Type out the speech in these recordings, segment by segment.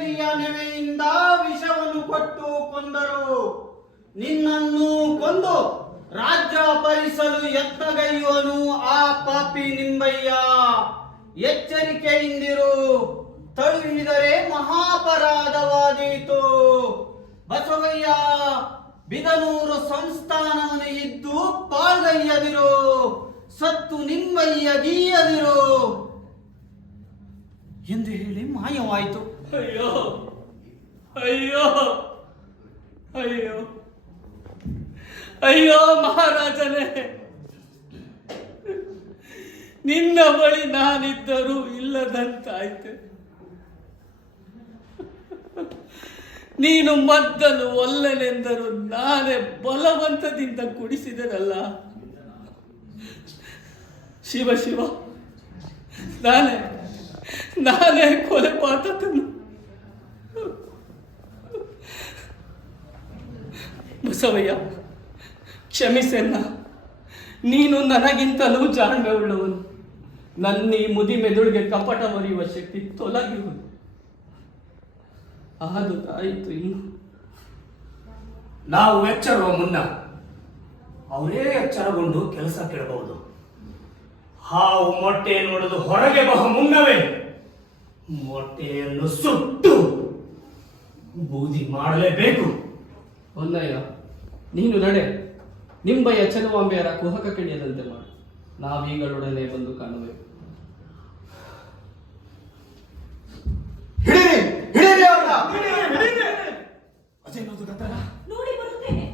ಬೇಲಿಯ ನೆವೆಯಿಂದ ವಿಷವನ್ನು ಕೊಟ್ಟು ಕೊಂದರು. ನಿನ್ನನ್ನು ಕೊಂದು ರಾಜ್ಯ ಅಪಹರಿಸಲು ಯತ್ನಗೈಯುವನು ಆ ಪಾಪಿ ನಿಂಬಯ್ಯ. ಎಚ್ಚರಿಕೆಯಿಂದಿರು, ತಳುಹಿದರೆ ಮಹಾಪರಾಧವಾದೀತು. ಬಸವಯ್ಯ, ಬಿದನೂರು ಸಂಸ್ಥಾನವನ್ನು ಇದ್ದು ಪಾಲ್ಗೈಯದಿರು, ಸತ್ತು ನಿಂಬಯ್ಯ ಗೀಯದಿರು ಎಂದು ಹೇಳಿ ಮಾಯವಾಯಿತು. ಅಯ್ಯೋ ಅಯ್ಯೋ ಅಯ್ಯೋ ಅಯ್ಯೋ ಮಹಾರಾಜನೇ, ನಿನ್ನ ಬಳಿ ನಾನಿದ್ದರೂ ಇಲ್ಲದಂತಾಯ್ತು. ನೀನು ಮದ್ದಲು ಒಲ್ಲೆನೆಂದರು ನಾನೇ ಬಲವಂತದಿಂದ ಕುಡಿಸಿದರಲ್ಲ. ಶಿವ ಶಿವ, ನಾನೇ ಕೊಲೆ ಪಾತಕನು. ಬಸವಯ್ಯ, ಕ್ಷಮಿಸೆನ್ನ. ನೀನು ನನಗಿಂತಲೂ ಜಾಣ್ಮೆ ಉಳ್ಳವನು. ನನ್ನ ಈ ಮುದಿ ಮೆದುಳಿಗೆ ಕಪಟ ಬರೆಯುವ ಶಕ್ತಿ ತೊಲಗಿರುವುದು. ಅದು ಆಯಿತು. ಇನ್ನು ನಾವು ಎಚ್ಚರುವ ಮುನ್ನ ಅವರೇ ಎಚ್ಚರಗೊಂಡು ಕೆಲಸ ಕೇಳಬಹುದು. ಹಾವು ಮೊಟ್ಟೆ ನೋಡಲು ಹೊರಗೆ ಬಹ ಮುನ್ನವೇ ಮೊಟ್ಟೆಯನ್ನು ಸುಟ್ಟು ಬೂದಿ ಮಾಡಲೇಬೇಕು. ಹೊನ್ನಯ್ಯ, ನೀನು ನಡೆ. ನಿಂಬಯ್ಯ ಚೆಲುವಾಂಬೆಯರ ಕುಹಕ ಕೆಣಿಯದಂತೆ ಮಾಡು. ನಾವೀಗಳೊಡನೆ ಬಂದು ಕಾಣುವೆ. ನೋಡಿ ಬರುತ್ತೇನೆ.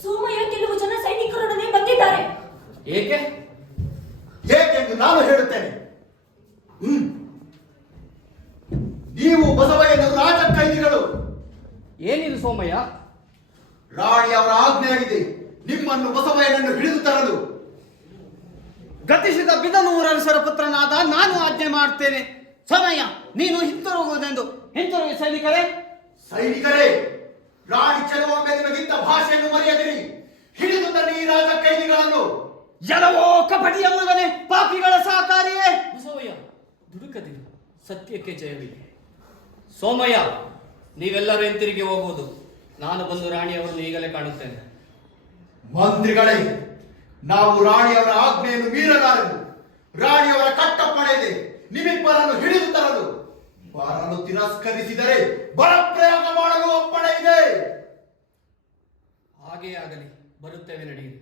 ಸೋಮಯ್ಯ ಕೆಲವು ಜನ ಸೈನಿಕರೊಡನೆ ಬಂದಿದ್ದಾರೆ. ಏಕೆಂದು ನಾನು ಹೇಳುತ್ತೇನೆ. ನೀವು ಬಸವಯ್ಯನವರು ರಾಜ ಕೈದಿಗಳು. ಏನಿದು ಸೋಮಯ್ಯ? ರಾಣಿ ಅವರ ಆಜ್ಞೆಯಾಗಿದೆ ನಿಮ್ಮನ್ನು ಬಸವಯ್ಯನನ್ನು ಹಿಡಿದು ತರಲು. ಗತಿಸಿದ ಬಿದನೂರರಸರ ಪುತ್ರನಾದ ನಾನು ಆಜ್ಞೆ ಮಾಡ್ತೇನೆ. ಸಮಯ ನೀನು ಹಿಂತಿರುಗುವುದೆಂದು. ಹಿಂತಿರುಗಿ ಸೈನಿಕರೇ, ರಾಣಿ ಚೆಲುವಾಂಬೆ ನಿಮಗಿದ್ದ ಭಾಷೆಯನ್ನು ಮರೆಯದಿರಿ. ಹಿಡಿದು ತನ್ನಿ ಈ ರಾಜ ಕೈದಿಗಳನ್ನು. ಎಲ್ಲವೋ ಕಪಟಿಯ ಮಗನೇ, ಪಾಪಿಗಳ ಸಹಕಾರಿಯೇ. ಬಸವಯ್ಯ, ದುಡುಕದಿರು. ಸತ್ಯಕ್ಕೆ ಜಯವಿದೆ. ಸೋಮಯ್ಯ, ನೀವೆಲ್ಲರೂ ಹಿಂತಿರುಗಿ ಹೋಗುವುದು. ನಾನು ಬಂದು ರಾಣಿಯವರನ್ನು ಈಗಲೇ ಕಾಣುತ್ತೇನೆ. ಮಂತ್ರಿಗಳೇ, ನಾವು ರಾಣಿಯವರ ಆಜ್ಞೆಯನ್ನು ಮೀರಲಾರೆವು. ರಾಣಿಯವರ ಕಟ್ಟಪ್ಪಣೆ ಇದೆ ನಿಮ್ಮಿಬ್ಬರನ್ನು ಹಿಡಿದು ತರಲು. ಬರಲು ತಿರಸ್ಕರಿಸಿದರೆ ಬಲಪ್ರಯೋಗ ಮಾಡಲು ಒಪ್ಪಣೆ ಇದೆ. ಹಾಗೇ ಆಗಲಿ, ಬರುತ್ತೇವೆ, ನಡೆಯಿರಿ.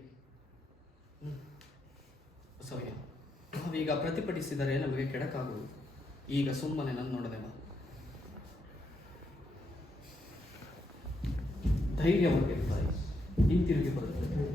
ಬಸವಯ್ಯ, ನಾವೀಗ ಪ್ರತಿಭಟಿಸಿದರೆ ನಮಗೆ ಕೆಡಕಾಗುವುದು. ಈಗ ಸುಮ್ಮನೆ ನನ್ನೊಡನೆ ಬಾ. ಧೈರ್ಯವಾಗಿ ಹಿಂತಿರುಗಿ ಬರುತ್ತೇವೆ.